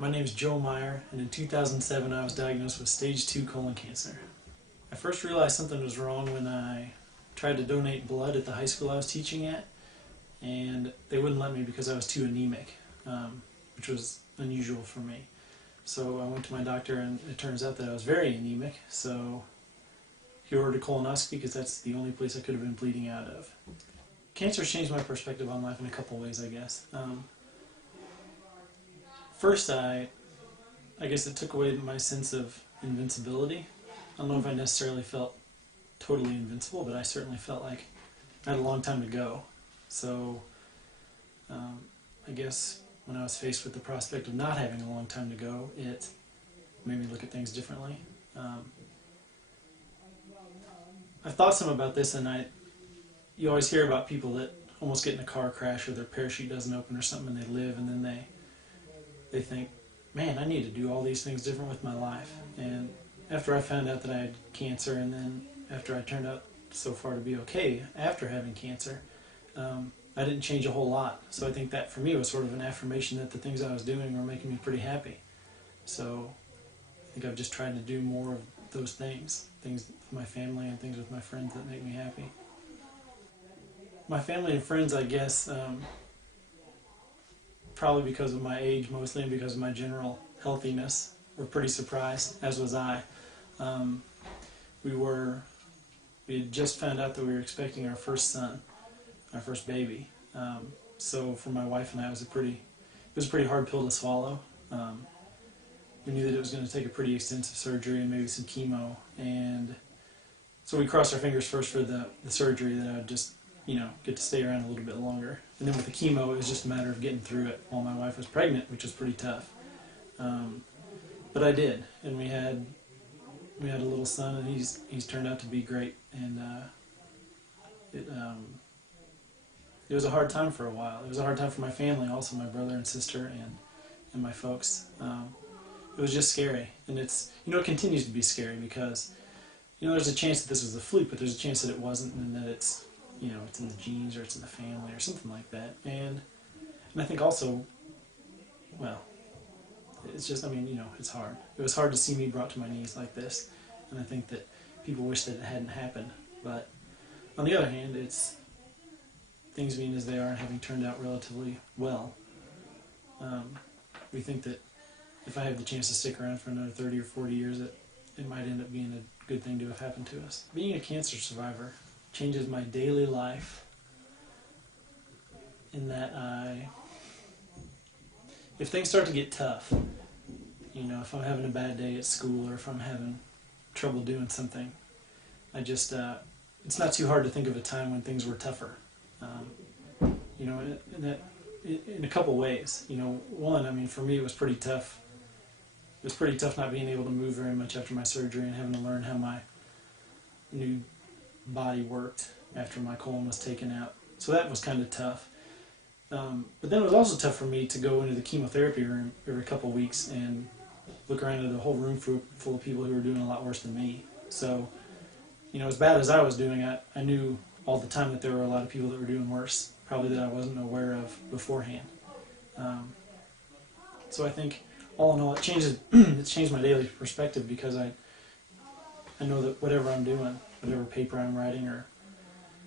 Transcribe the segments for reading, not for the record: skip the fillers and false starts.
My name is Joe Meyer, and in 2007 I was diagnosed with stage 2 colon cancer. I first realized something was wrong when I tried to donate blood at the high school I was teaching at, and they wouldn't let me because I was too anemic, which was unusual for me. So I went to my doctor, and it turns out that I was very anemic, so he ordered a colonoscopy because that's the only place I could have been bleeding out of. Cancer changed my perspective on life in a couple ways, I guess. First, I guess it took away my sense of invincibility. I don't know if I necessarily felt totally invincible, but I certainly felt like I had a long time to go. So I guess when I was faced with the prospect of not having a long time to go, it made me look at things differently. I've thought some about this, and you always hear about people that almost get in a car crash or their parachute doesn't open or something and they live, and then they think, man, I need to do all these things different with my life. And after I found out that I had cancer, and then after I turned out so far to be okay after having cancer, I didn't change a whole lot. So I think that for me was sort of an affirmation that the things I was doing were making me pretty happy. So I think I've just tried to do more of those things with my family and things with my friends that make me happy. My family and friends, I guess, probably because of my age mostly and because of my general healthiness, were pretty surprised, as was I. We had just found out that we were expecting our first son, our first baby. So for my wife and I, it was a pretty hard pill to swallow. We knew that it was going to take a pretty extensive surgery and maybe some chemo, and so we crossed our fingers first for the surgery, that I would just get to stay around a little bit longer. And then with the chemo, it was just a matter of getting through it while my wife was pregnant, which was pretty tough. But I did, and we had a little son, and he's turned out to be great. And it was a hard time for a while. It was a hard time for my family, also my brother and sister and my folks. It was just scary, and it continues to be scary because there's a chance that this was a fluke, but there's a chance that it wasn't, and that it's in the genes or it's in the family or something like that. And I think also, well, it's just, it's hard. It was hard to see me brought to my knees like this, and I think that people wish that it hadn't happened. But on the other hand, it's things being as they are and having turned out relatively well. We think that if I have the chance to stick around for another 30 or 40 years, it might end up being a good thing to have happened to us. Being a cancer survivor changes my daily life in that if things start to get tough, if I'm having a bad day at school or if I'm having trouble doing something, it's not too hard to think of a time when things were tougher. In a couple ways. One, for me it was pretty tough. It was pretty tough not being able to move very much after my surgery and having to learn how my new body worked after my colon was taken out. So that was kind of tough. But then it was also tough for me to go into the chemotherapy room every couple of weeks and look around at a whole room full of people who were doing a lot worse than me. So, as bad as I was doing, I knew all the time that there were a lot of people that were doing worse, probably that I wasn't aware of beforehand. So I think, all in all, it's changed my daily perspective, because I know that whatever I'm doing, whatever paper I'm writing, or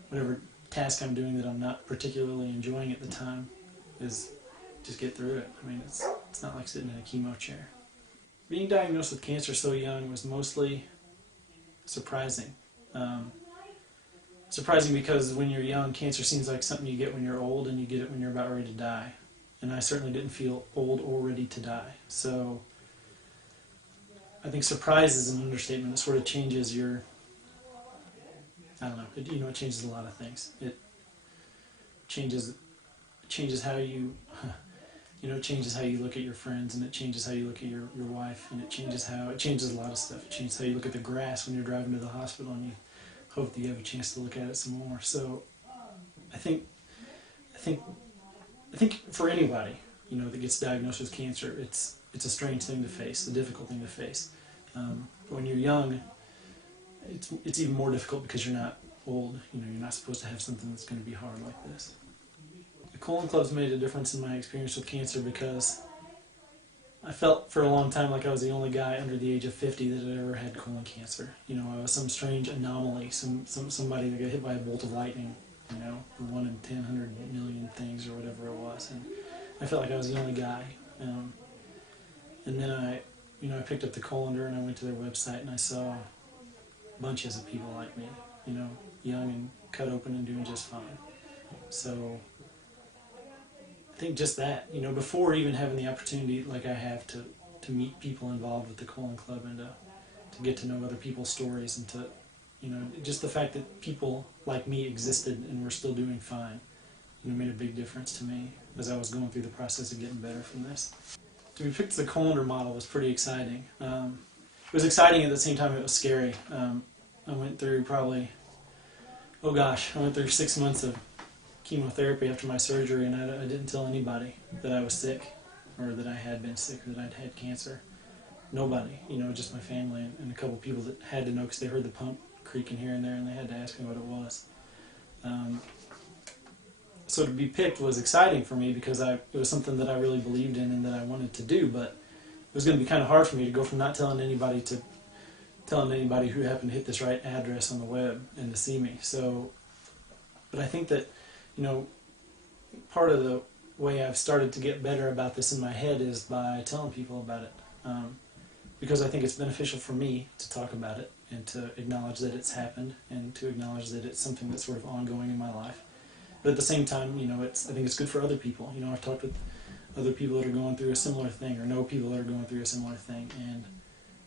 whatever task I'm doing that I'm not particularly enjoying at the time, is just get through it. It's not like sitting in a chemo chair. Being diagnosed with cancer so young was mostly surprising. Surprising because when you're young, cancer seems like something you get when you're old, and you get it when you're about ready to die. And I certainly didn't feel old or ready to die. So I think surprise is an understatement. It sort of changes your, it changes a lot of things. It changes how you, it changes how you look at your friends, and it changes how you look at your wife, and it changes a lot of stuff. It changes how you look at the grass when you're driving to the hospital, and you hope that you have a chance to look at it some more. So I think for anybody, that gets diagnosed with cancer, it's a strange thing to face, a difficult thing to face. But when you're young, it's even more difficult because you're not old. You're not supposed to have something that's going to be hard like this. The Colon Club's made a difference in my experience with cancer because I felt for a long time like I was the only guy under the age of 50 that had ever had colon cancer. You know, I was some strange anomaly, somebody that got hit by a bolt of lightning, you know, 1 in 10, 100 million things or whatever it was. And I felt like I was the only guy. And then I picked up the Colondar and I went to their website and I saw bunches of people like me, you know, young and cut open and doing just fine. So I think just that, you know, before even having the opportunity like I have to meet people involved with the Colon Club and to get to know other people's stories and to, you know, just the fact that people like me existed and were still doing fine, you know, made a big difference to me as I was going through the process of getting better from this. To be picked the Colondar model was pretty exciting. It was exciting at the same time it was scary. I went through I went through 6 months of chemotherapy after my surgery, and I didn't tell anybody that I was sick or that I had been sick or that I'd had cancer. Nobody, you know, just my family and a couple people that had to know because they heard the pump creaking here and there and they had to ask me what it was. So to be picked was exciting for me because it was something that I really believed in and that I wanted to do, but it was going to be kind of hard for me to go from not telling anybody to telling anybody who happened to hit this right address on the web and to see me. So, but I think that, you know, part of the way I've started to get better about this in my head is by telling people about it. Because I think it's beneficial for me to talk about it and to acknowledge that it's happened and to acknowledge that it's something that's sort of ongoing in my life. But at the same time, you know, I think it's good for other people. You know, I've talked with other people that are going through a similar thing or know people that are going through a similar thing, and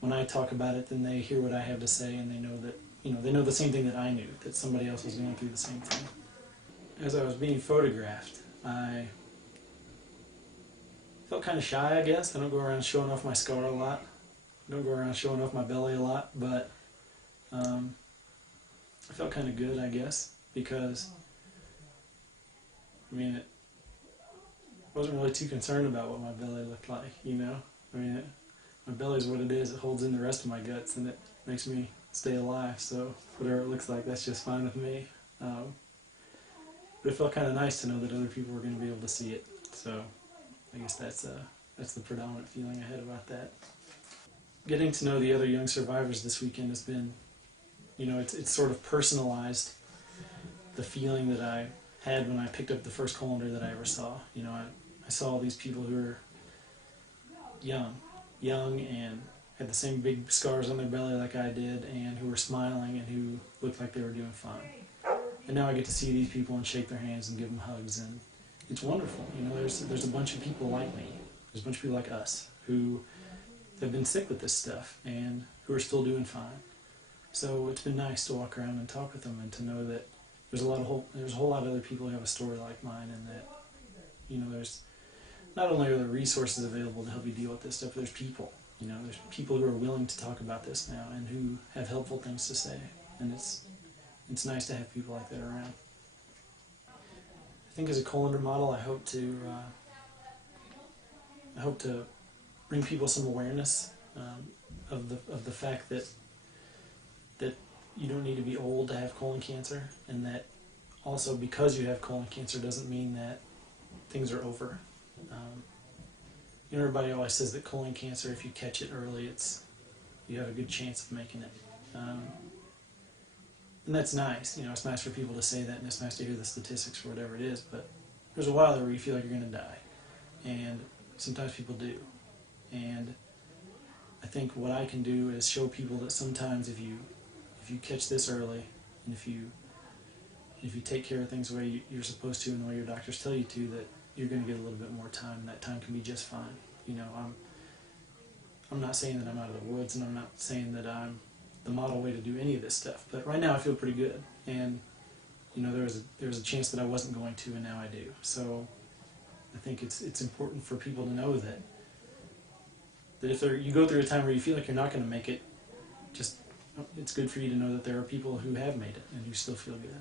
when I talk about it, then they hear what I have to say and they know that, you know, they know the same thing that I knew, that somebody else was going through the same thing. As I was being photographed, I felt kind of shy, I guess. I don't go around showing off my scar a lot. I don't go around showing off my belly a lot, but I felt kind of good, I guess, because, I mean, I wasn't really too concerned about what my belly looked like, you know? I mean, my belly is what it is. It holds in the rest of my guts, and it makes me stay alive, so whatever it looks like, that's just fine with me. But it felt kind of nice to know that other people were going to be able to see it, so I guess that's the predominant feeling I had about that. Getting to know the other young survivors this weekend has been, you know, it's sort of personalized the feeling that I had when I picked up the first Colondar that I ever saw. You know, I saw all these people who were young and had the same big scars on their belly like I did, and who were smiling and who looked like they were doing fine. And now I get to see these people and shake their hands and give them hugs, and it's wonderful. You know, there's a bunch of people like me. There's a bunch of people like us who have been sick with this stuff and who are still doing fine. So it's been nice to walk around and talk with them and to know that there's a whole lot of other people who have a story like mine, and that, you know, there's not only are there resources available to help you deal with this stuff, but there's people. You know, there's people who are willing to talk about this now and who have helpful things to say, and it's nice to have people like that around. I think as a Colondar model, I hope to bring people some awareness of the fact that you don't need to be old to have colon cancer, and that also because you have colon cancer doesn't mean that things are over. You know, everybody always says that colon cancer, if you catch it early, you have a good chance of making it. And that's nice. You know, it's nice for people to say that, and it's nice to hear the statistics for whatever it is, but there's a while there where you feel like you're going to die. And sometimes people do. And I think what I can do is show people that sometimes if you catch this early, and if you take care of things the way you're supposed to and the way your doctors tell you to, that you're going to get a little bit more time, and that time can be just fine. You know, I'm not saying that I'm out of the woods, and I'm not saying that I'm the model way to do any of this stuff, but right now I feel pretty good, and you know, there was a chance that I wasn't going to, and now I do. So I think it's important for people to know that if you go through a time where you feel like you're not going to make it, it's good for you to know that there are people who have made it and who still feel good.